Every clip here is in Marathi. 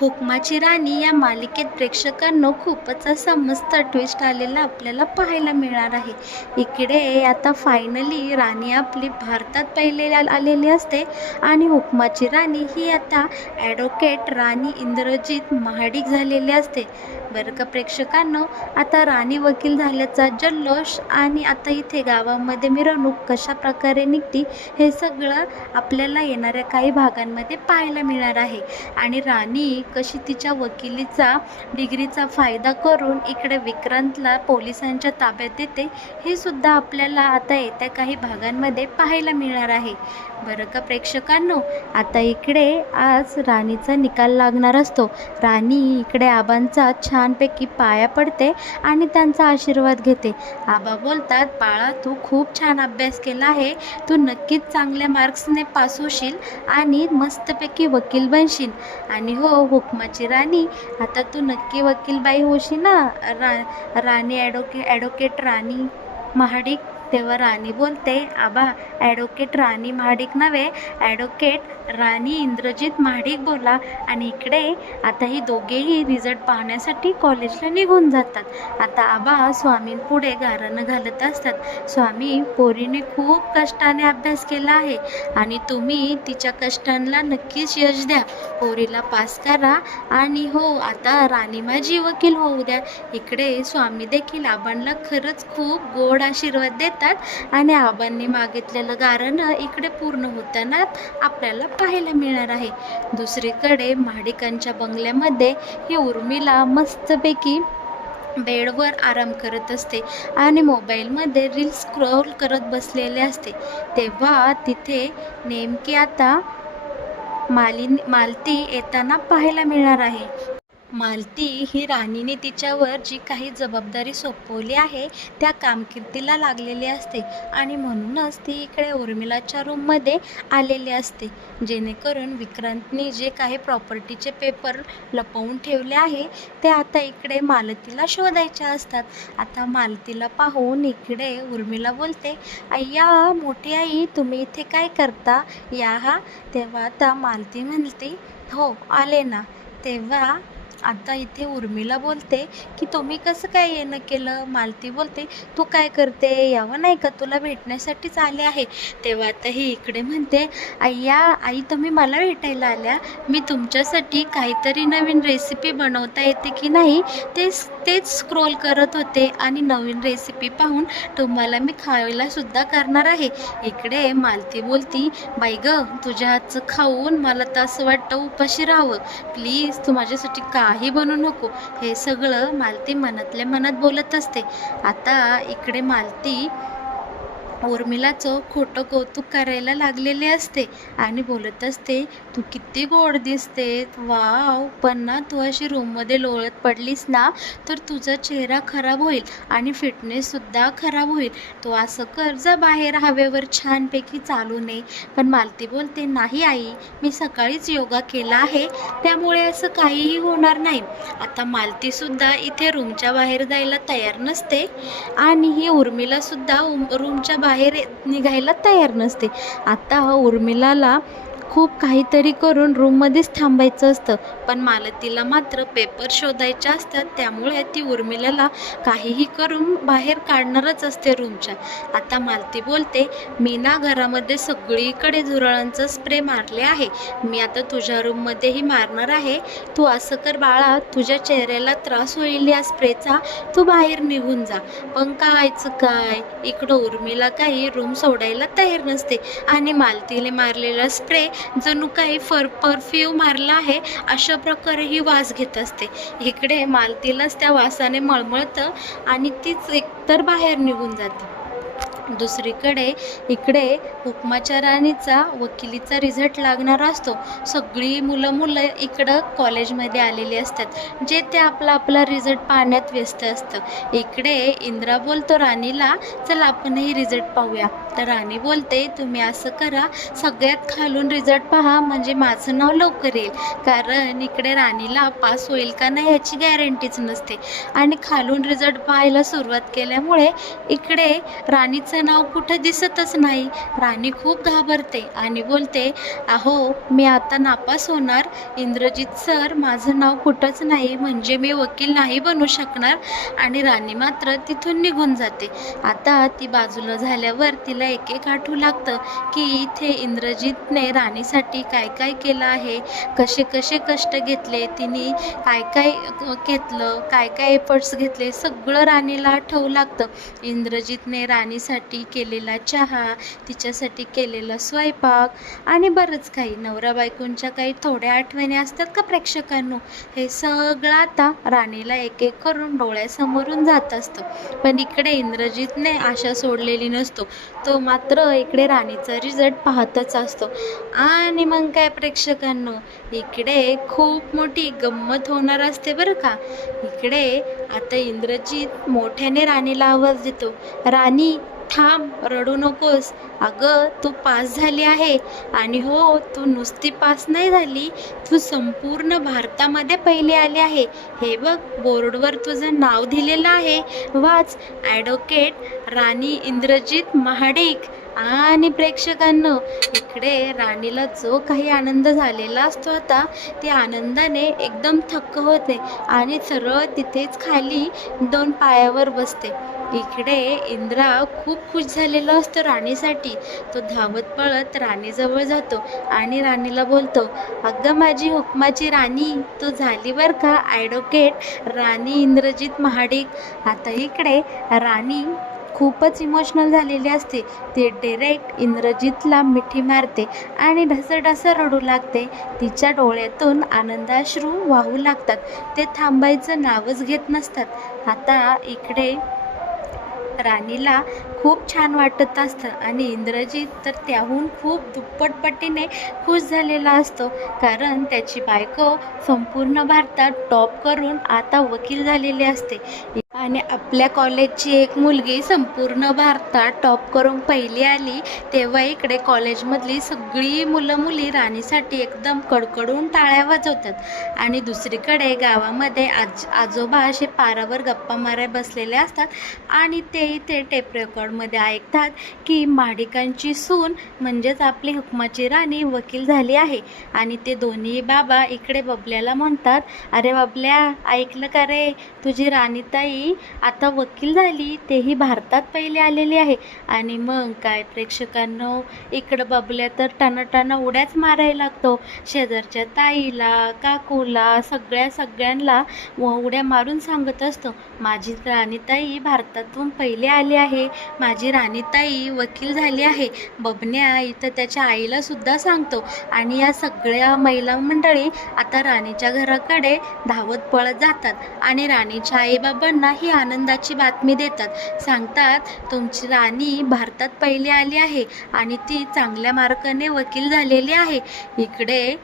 हुकमाची राणी या मालिकेत प्रेक्षकांनो खूपच असा मस्त ट्विस्ट आलेला आपल्याला पाहायला मिळणार आहे. इकडे आता फायनली राणी आपली भारतात पहिले आलेली असते आणि हुकमाची राणी ही आता ॲडव्होकेट राणी इंद्रजित महाडिक झालेली असते. बरं का प्रेक्षकांनो, आता राणी वकील झाल्याचा जल्लोष आणि आता इथे गावामध्ये मिरवणूक कशा प्रकारे निघते हे सगळं आपल्याला येणाऱ्या काही भागांमध्ये पाहायला मिळणार आहे. आणि राणी कशी तिच्या वकिलीचा डिग्रीचा फायदा करून इकडे विक्रांतला पोलिसांच्या ताब्यात देते हे सुद्धा आपल्याला आता येत्या काही भागांमध्ये पाहायला मिळणार आहे. बरं का प्रेक्षकांनो, आता इकडे आज राणीचा निकाल लागणार असतो. राणी इकडे आबांचा छानपैकी पाया पडते आणि त्यांचा आशीर्वाद घेते. आबा बोलतात, बाळा तू खूप छान अभ्यास केला आहे, तू नक्कीच चांगल्या मार्क्सने पास होशील आणि मस्तपैकी वकील बनशील. आणि हो हुकमाची राणी, आता तू नक्की वकीलबाई होशील ना. राणी ॲडव्होकेट राणी महाडिक. तेव्हा राणी बोलते, आबा ॲडव्होकेट राणी महाडिक नव्हे, ॲडव्होकेट राणी इंद्रजित महाडिक बोला. आणि इकडे आता ही दोघेही रिझल्ट पाहण्यासाठी कॉलेजला निघून जातात. आता आबा स्वामींपुढे गारणं घालत असतात, स्वामी पोरीने खूप कष्टाने अभ्यास केला आहे आणि तुम्ही तिच्या कष्टांना नक्कीच यश द्या, पोरीला पास करा आणि हो आता राणी माझी वकील होऊ द्या. इकडे स्वामी देखील आबांना खरंच खूप गोड आशीर्वाद देतात आणि आबांनी मागितलेलं गारणं इकडे पूर्ण होताना आपल्याला पाहायला मिळणार आहे. दुसरीकडे महाडिकांच्या बंगल्यामध्ये ही उर्मिला मस्तपैकी बेडवर आराम करत असते आणि मोबाईलमध्ये रील्स स्क्रोल करत बसलेले असते. तेव्हा तिथे नेमकी आता मालती येताना पाहायला मिळणार आहे. मालती ही राणीने तिच्यावर जी काही जबाबदारी सोपवली आहे त्या कामकिर्दीला लागलेली असते आणि म्हणूनच ती इकडे उर्मिलाच्या रूममध्ये आलेली असते, जेणेकरून विक्रांतने जे काही प्रॉपर्टीचे पेपर लपवून ठेवले आहे ते आता इकडे मालतीला शोधायचे असतात. आता मालतीला पाहून इकडे उर्मिला बोलते, अय्या मोठी आई तुम्ही इथे काय करता या हा. तेव्हा आता मालती म्हणते, हो आले ना. तेव्हा आता इथे उर्मिला बोलते की तुम्ही कसं काय येणं केलं. मालती बोलते, तू काय करते, यावं नाही का, तुला भेटण्यासाठीच आले आहे. तेव्हा आता ही इकडे म्हणते, अय्या आई तुम्ही मला भेटायला आल्या, मी तुमच्यासाठी काहीतरी नवीन रेसिपी बनवता येते की नाही तेच स्क्रोल करत होते आणि नवीन रेसिपी पाहून तुम्हाला मी खायला सुद्धा करणार आहे. इकडे मालती बोलती, बाई ग तुझ्या हातचं खाऊन मला तर असं वाटतं उपाशी राहावं, प्लीज तू माझ्यासाठी काही बनवू नको. हे सगळं मालती मनातल्या मनात बोलत असते. आता इकडे मालती उर्मिलाचं खोटं कौतुक करायला लागलेले असते आणि बोलत असते, तू किती गोड दिसते, वाव, पण ना तू अशी रूममध्ये लोळत पडलीस ना तर तुझा चेहरा खराब होईल आणि फिटनेससुद्धा खराब होईल. तू असं कर, जा बाहेर हवेवर छानपैकी चालू नये. पण मालती बोलते, नाही आई मी सकाळीच योगा केला आहे त्यामुळे असं काहीही होणार नाही. आता मालतीसुद्धा इथे रूमच्या बाहेर जायला तयार नसते आणि ही उर्मिलासुद्धा रूमच्या बाहेर निघायला तयार नसते. आता उर्मिलाला खूप काहीतरी करून रूममध्येच थांबायचं असतं, पण मालतीला मात्र पेपर शोधायचे असतात, त्यामुळे ती उर्मिलाला काहीही करून बाहेर काढणारच असते रूमच्या. आता मालती बोलते, मी ना घरामध्ये सगळीकडे झुरळांचं स्प्रे मारले आहे, मी आता तुझ्या रूममध्येही मारणार आहे. तू असं कर बाळा, तुझ्या चेहऱ्याला त्रास होईल या स्प्रेचा, तू बाहेर निघून जा. पण कायचं काय, इकडं उर्मिला काही रूम सोडायला तयार नसते आणि मालतीने मारलेला स्प्रे जणू काही परफ्यूम मारला आहे अशा प्रकारे ही वास घेत असते. इकडे मालतीलाच त्या वासाने मळमळतं आणि तीच एकतर बाहेर निघून जाते. दुसरीकडे इकडे हुकमाच्या राणीचा वकिलीचा रिझल्ट लागणार असतो. सगळी मुलं इकडं कॉलेजमध्ये आलेली असतात, जे ते आपला रिझल्ट पाहण्यात व्यस्त असतं. इकडे इंद्रा बोलतो राणीला, चल आपणही रिझल्ट पाहूया. तर राणी बोलते, तुम्ही असं करा, सगळ्यात खालून रिझल्ट पहा, म्हणजे माझं नाव लवकर येईल. कारण इकडे राणीला पास होईल का नाही याची गॅरंटीच नसते. आणि खालून रिझल्ट पाहायला सुरुवात केल्यामुळे इकडे राणीचं नाव कुठं दिसतच नाही. राणी खूप घाबरते आणि बोलते, अहो मी आता नापास होणार. इंद्रजित सर, माझं नाव कुठंच नाही, म्हणजे मी वकील नाही बनू शकणार. आणि राणी मात्र तिथून निघून जाते. आता ती बाजूला झाल्यावर तिला एक एक आठवू लागतं की इथे इंद्रजितने राणीसाठी काय काय केलं आहे, कसे कसे कष्ट घेतले, तिने काय काय घेतलं, काय काय एफर्ट्स घेतले, सगळं राणीला आठवू लागतं. इंद्रजितने राणीसाठी केलेला चहा, तिच्यासाठी केलेला स्वयंपाक आणि बरंच काही. नवरा बायकोंच्या काही थोड्या आठवणी असतात का प्रेक्षकांनो, हे सगळं आता राणीला एक एक करून डोळ्यासमोरून जात असतं. पण इकडे इंद्रजितने आशा सोडलेली नसतो. तो मात्र इकडे राणीचा रिझल्ट पाहतच असतो. आणि मग काय प्रेक्षकांनो, इकडे खूप मोठी गंमत होणार असते बरं का. इकडे आता इंद्रजित मोठ्याने राणीला आवाज देतो, राणी थांब, रडू नकोस. अगं तू पास झाली आहे. आणि हो, तू नुसती पास नाही झाली, तू संपूर्ण भारतामध्ये पहिली आली आहे. हे बघ, बोर्डवर तुझं नाव दिलेलं आहे, वाच, ॲडव्होकेट राणी इंद्रजित महाडिक. आणि प्रेक्षकांनो, इकडे राणीला जो काही आनंद झालेला असतो आता, त्या आनंदाने एकदम थक्क होते आणि सरळ तिथेच खाली 2 पायावर बसते. इकडे इंद्रा खूप खुश झालेला असतो राणीसाठी. तो धावत पळत राणीजवळ जातो आणि राणीला बोलतो, अगं माझी हुकमाची राणी, तू झाली बरं का ॲडव्होकेट राणी इंद्रजित महाडिक. आता इकडे राणी खूपच इमोशनल झालेली असते. ती डायरेक्ट इंद्रजितला मिठी मारते आणि ढसढस रडू लागते. तिच्या डोळ्यातून आनंदाश्रू वाहू लागतात. ते थांबायचं नावच घेत नसतात. आता इकडे राणीला खूप छान वाटत असतं आणि इंद्रजित तर त्याहून खूप दुप्पट पटीने खुश झालेला असतो. कारण त्याची बायको संपूर्ण भारतात टॉप करून आता वकील झालेली असते. आणि आपल्या कॉलेजची एक मुलगी संपूर्ण भारतात टॉप करून पहिली आली, तेव्हा इकडे कॉलेजमधली सगळी मुलं मुली राणीसाठी एकदम कडकडून टाळ्या वाजवतात. आणि दुसरीकडे गावामध्ये आजोबा असे पारावर गप्पा माराय बसलेले असतात आणि ते टेप रेकॉर्डमध्ये ऐकतात की महाडिकांची सून म्हणजेच आपली हुकमाची राणी वकील झाली आहे. आणि ते दोन्ही बाबा इकडे बबल्याला म्हणतात, अरे बबल्या, ऐकलं का रे, तुझी राणीताई आता वकील झाली, तेही भारतात पहिले आलेली आहे. आणि मग काय प्रेक्षकांनो, इकडं बबल्या तर टाना उड्याच मारायला लागतो. शेजारच्या ताईला, काकूला, सगळ्यांना उड्या मारून सांगत असतो, माझी राणीताई भारतातून पहिले आली आहे, माझी राणीताई वकील झाली आहे. बबन्या इथं त्याच्या आईला सुद्धा सांगतो. आणि या सगळ्या महिला मंडळी आता राणीच्या घराकडे धावत पळत जातात आणि राणीच्या आईबाबांना ही आनंदाची बातमी देतात. सांगतात, तुमची राणी भारतात पहिली आली आहे आणि ती चांगल्या मार्काने वकील झालेली आहे. इकडे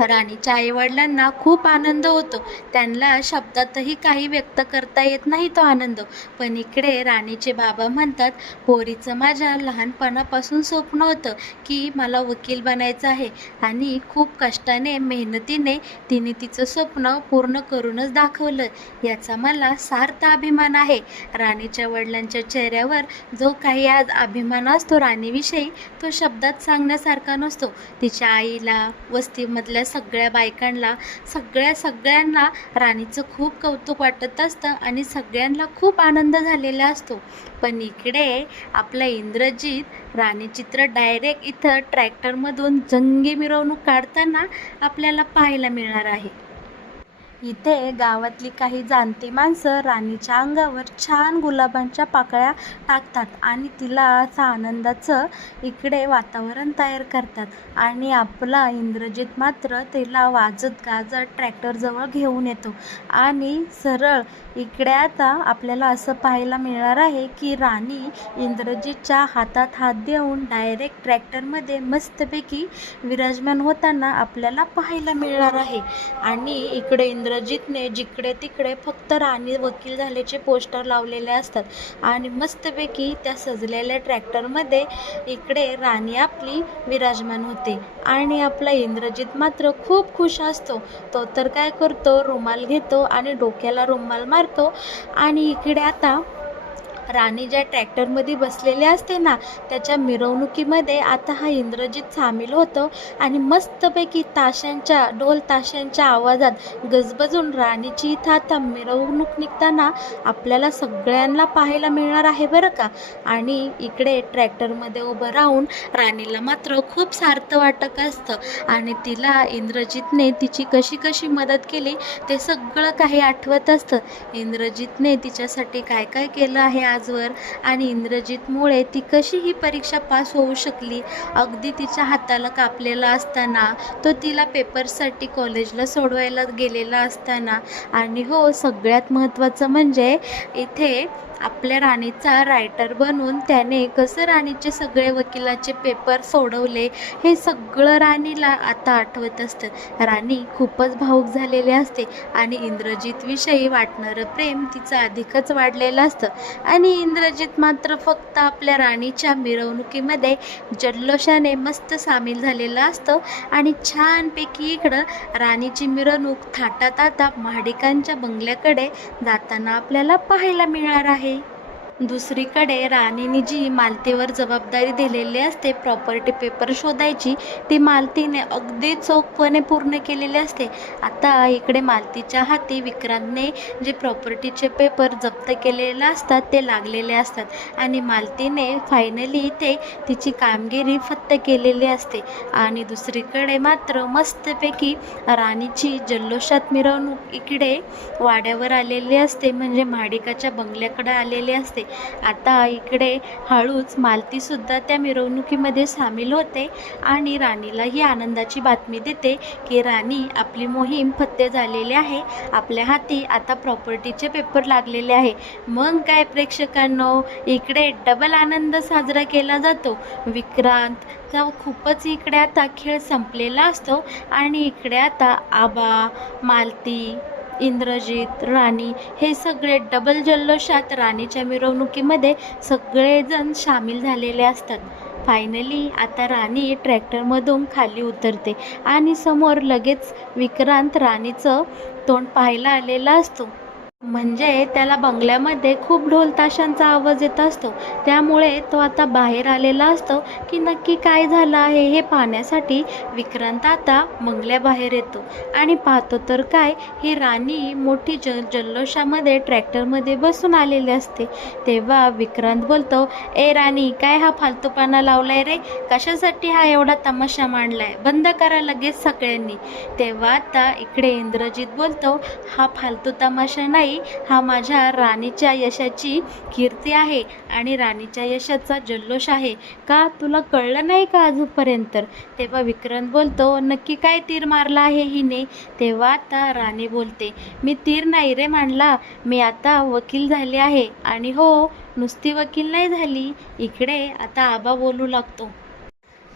राणीच्या आईवडिलांना खूप आनंद होतो. त्यांना शब्दातही काही व्यक्त करता येत नाही तो आनंद. पण इकडे राणीचे बाबा म्हणतात, पोरीचं माझ्या लहानपणापासून स्वप्न होतं की मला वकील बनायचं आहे आणि खूप कष्टाने मेहनतीने तिने तिचं स्वप्न पूर्ण करूनच दाखवलं, याचा मला सार्थ अभिमान आहे. राणीच्या वडिलांच्या चेहऱ्यावर जो काही आज अभिमान असतो राणीविषयी, तो शब्दात सांगण्यासारखा नसतो. तिच्या आईला, वस्तीमधल्या सगळ्या बायकांना, सगळ्यांना राणीचं खूप कौतुक वाटत असतं आणि सगळ्यांना खूप आनंद झालेला असतो. पण इकडे आपला इंद्रजित राणीची तर डायरेक्ट इथं ट्रॅक्टरमधून जंगी मिरवणूक काढताना आपल्याला पाहायला मिळणार आहे. इथे गावातली काही जाणती माणसं राणीच्या अंगावर छान गुलाबांच्या पाकळ्या टाकतात आणि तिला असं आनंदाचं इकडे वातावरण तयार करतात. आणि आपला इंद्रजित मात्र तिला वाजत गाजत ट्रॅक्टरजवळ घेऊन येतो आणि सरळ इकडे आता आपल्याला असं पाहायला मिळणार आहे की राणी इंद्रजितच्या हातात हात देऊन डायरेक्ट ट्रॅक्टरमध्ये मस्तपैकी विराजमान होताना आपल्याला पाहायला मिळणार आहे. आणि इकडे इंद्रजितने जिकडे तिकडे फक्त राणी वकील झाल्याचे पोस्टर लावलेले असतात आणि मस्तपैकी त्या सजलेल्या ट्रॅक्टरमध्ये इकडे राणी आपली विराजमान होते आणि आपला इंद्रजित मात्र खूप खुश असतो. तो तर काय करतो, रुमाल घेतो आणि डोक्याला रुमाल मारतो आणि इकडे आता राणी ज्या ट्रॅक्टरमध्ये बसलेले असते ना, त्याच्या मिरवणुकीमध्ये आता हा इंद्रजित सामील होतो आणि मस्तपैकी ढोल ताशांच्या आवाजात गजबजून राणीची इथं आता मिरवणूक निघताना आपल्याला सगळ्यांना पाहायला मिळणार आहे बरं का. आणि इकडे ट्रॅक्टरमध्ये उभं राहून राणीला मात्र खूप सार्थ वाटत असतं आणि तिला इंद्रजितने तिची कशी कशी मदत केली ते सगळं काही आठवत असतं. इंद्रजितने तिच्यासाठी काय काय केलं आहे आजवर आणि इंद्रजितमुळे ती कशी ही परीक्षा पास होऊ शकली. अगदी तिच्या हाताला कापलेला असताना, तो तिला पेपरसाठी कॉलेजला सोडवायला गेलेला असताना आणि हो सगळ्यात महत्त्वाचं म्हणजे इथे आपल्या राणीचा रायटर बनून त्याने कसं राणीचे सगळे वकिलाचे पेपर सोडवले हे सगळं राणीला आता आठवत असतं. राणी खूपच भावूक झालेली असते आणि इंद्रजितविषयी वाटणारं प्रेम तिचं अधिकच वाढलेलं असतं आणि इंद्रजित मात्र फक्त आपल्या राणीच्या मिरवणुकीमध्ये जल्लोषाने मस्त सामील झालेलं असतं आणि छानपैकी इकडं राणीची मिरवणूक थाटात आता महाडिकांच्या बंगल्याकडे जाताना आपल्याला पाहायला मिळणार आहे. दुसरीकडे राणीने जी मालतीवर जबाबदारी दिलेली असते प्रॉपर्टी पेपर शोधायची, ती मालतीने अगदी चोखपणे पूर्ण केलेली असते. आता इकडे मालतीच्या हाती विक्रांतने जे प्रॉपर्टीचे पेपर जप्त केलेले असतात ते लागलेले असतात आणि मालतीने फायनली इथे तिची कामगिरी फत्त केलेली असते. आणि दुसरीकडे मात्र मस्तपैकी राणीची जल्लोषात मिरवणूक इकडे वाड्यावर आलेली असते, म्हणजे महाडिकाच्या बंगल्याकडे आलेली असते. आता इकडे हळूच मालतीसुद्धा त्या मिरवणुकीमध्ये सामील होते आणि राणीला ही आनंदाची बातमी देते की राणी आपली मोहीम फत्ते झालेली आहे, आपल्या हाती आता प्रॉपर्टीचे पेपर लागलेले आहे. मग काय प्रेक्षकांनो, इकडे डबल आनंद साजरा केला जातो. विक्रांतचा खूपच इकडे आता खेळ संपलेला असतो आणि इकडे आता आबा, मालती, इंद्रजित, राणी हे सगळे डबल जल्लोषात राणीच्या मिरवणुकीमध्ये सगळेजण सामील झालेले असतात. फायनली आता राणी ट्रॅक्टरमधून खाली उतरते आणि समोर लगेच विक्रांत राणीचं तोंड पाहायला आलेला असतो. म्हणजे त्याला बंगल्यामध्ये खूप ढोल ताशांचा आवाज येत असतो, त्यामुळे तो आता बाहेर आलेला असतो की नक्की काय झालं आहे हे पाहण्यासाठी. विक्रांत आता बंगल्याबाहेर येतो आणि पाहतो तर काय, ही राणी मोठी जल्लोषामध्ये ट्रॅक्टरमध्ये बसून आलेली असते. तेव्हा विक्रांत बोलतो, ए राणी, काय हा फालतूपणा लावलाय रे, कशासाठी हा एवढा तमाशा मांडलाय, बंद करा लगेच सगळ्यांनी. तेव्हा आता इकडे इंद्रजित बोलतो, हा फालतू तमाशा नाही, हा माझ्या राणीच्या यशाची कीर्ती आहे आणि राणीच्या यशाचा जल्लोष आहे. का तुला कळलं नाही का अजूनपर्यंत? तेव्हा विक्रांत बोलतो, नक्की काय तीर मारला आहे हिने? तेव्हा आता राणी बोलते, मी तीर नाही रे मांडला, मी आता वकील झाले आहे. आणि हो, नुसती वकील नाही झाली. इकडे आता आबा बोलू लागतो,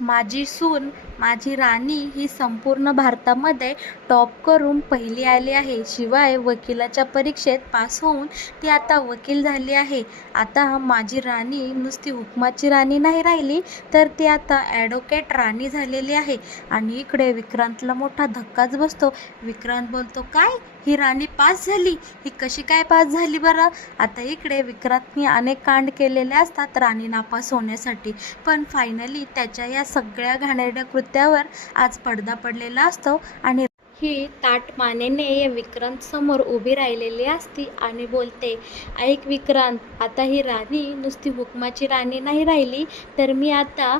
माझी सून, माझी राणी ही संपूर्ण भारतामध्ये टॉप करून पहिली आली आहे. शिवाय वकिलाच्या परीक्षेत पास होऊन ती आता वकील झाली आहे. आता माझी राणी नुसती हुकमाची राणी नाही राहिली, तर ती आता ॲडव्होकेट राणी झालेली आहे. आणि इकडे विक्रांतला मोठा धक्काच बसतो. विक्रांत बोलतो, काय, ही राणी पास झाली? ही कशी काय पास झाली बरं? आता इकडे विक्रांतने अनेक कांड केलेले असतात राणी नापास होण्यासाठी, पण फायनली त्याच्या या सगळ्या घाणेरड्या कृत्यावर आज पडदा पडलेला असतो आणि ही ताठ मानेने विक्रांत समोर उभी राहिलेली असती आणि बोलते, ऐक विक्रांत, आता ही राणी नुसती हुकमाची राणी नाही राहिली, तर मी आता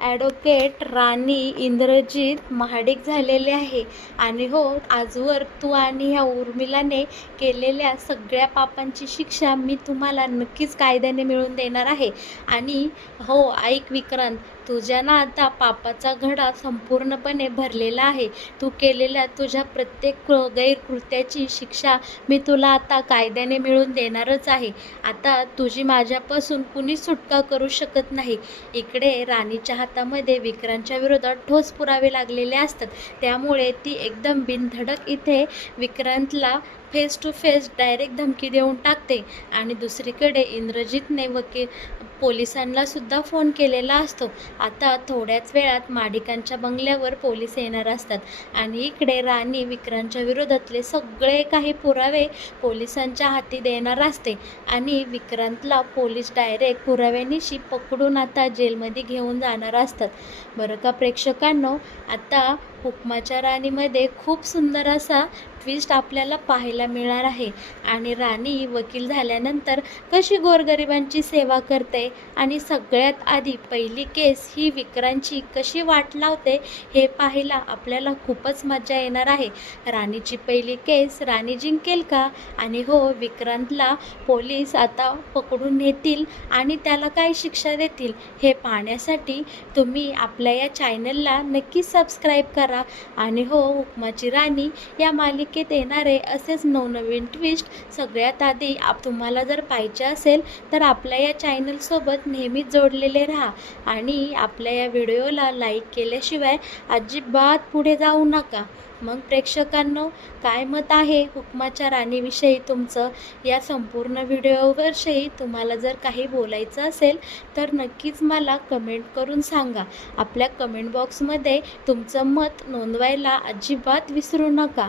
ॲडव्होकेट राणी इंद्रजित महाडिक झालेले आहे. आणि हो, आजवर तू आणि ह्या उर्मिलाने केलेल्या सगळ्या पापांची शिक्षा मी तुम्हाला नक्कीच कायद्याने मिळवून देणार आहे. आणि हो, ऐक विक्रांत, तुझ्या ना आता पापाचा घडा संपूर्णपणे भरलेला आहे. तू केलेल्या तुझ्या प्रत्येक गैरकृत्याची शिक्षा मी तुला आता कायद्याने मिळवून देणारच आहे. आता तुझी माझ्यापासून कुणीच सुटका करू शकत नाही. इकडे राणीच्या हातामध्ये विक्रांतच्या विरोधात ठोस पुरावे लागलेले असतात. त्यामुळे ती एकदम बिनधडक इथे विक्रांतला फेस टू फेस डायरेक्ट धमकी देऊन टाकते. आणि दुसरीकडे इंद्रजितने पोलिसांना सुद्धा फोन केलेला असतो. आता थोड्याच वेळात माडिकांच्या बंगल्यावर पोलीस येणार असतात आणि इकडे राणी विक्रांतच्या विरोधातले सगळे काही पुरावे पोलिसांच्या हाती देणार असते आणि विक्रांतला पोलीस डायरेक्ट पुराव्यानिशी पकडून आता जेलमध्ये घेऊन जाणार असतात. बरं का प्रेक्षकांनो, आता हुकमाच्या राणीमध्ये खूप सुंदर असा ट्विस्ट आपल्याला पाहायला मिळणार आहे. आणि राणी वकील झाल्यानंतर कशी गोरगरिबांची सेवा करते आणि सगळ्यात आधी पहिली केस ही विक्रांतची कशी वाट लावते हे पाहायला आपल्याला खूपच मजा येणार आहे. राणीची पहिली केस राणी जिंकेल का? आणि हो, विक्रांतला पोलीस आता पकडून नेतील आणि त्याला काय शिक्षा देतील हे पाहण्यासाठी तुम्ही आपल्या या चॅनलला नक्की सबस्क्राईब करा. आणि हो, हुकमाची राणी या मालिकेत येणारे असेच नवनवीन ट्विस्ट सगळ्यात आधी तुम्हाला जर पाहिजे असेल तर आपल्या या चॅनलसोबत नेहमीच जोडलेले राहा आणि आपल्या या व्हिडिओला लाईक केल्याशिवाय अजिबात पुढे जाऊ नका. मग प्रेक्षकांनो, काय मत आहे हुकमाच्या राणीविषयी तुमचं? या संपूर्ण व्हिडिओविषयी तुम्हाला जर काही बोलायचं असेल तर नक्कीच मला कमेंट करून सांगा. आपल्या कमेंट बॉक्समध्ये तुमचं मत नोंदवायला अजिबात विसरू नका.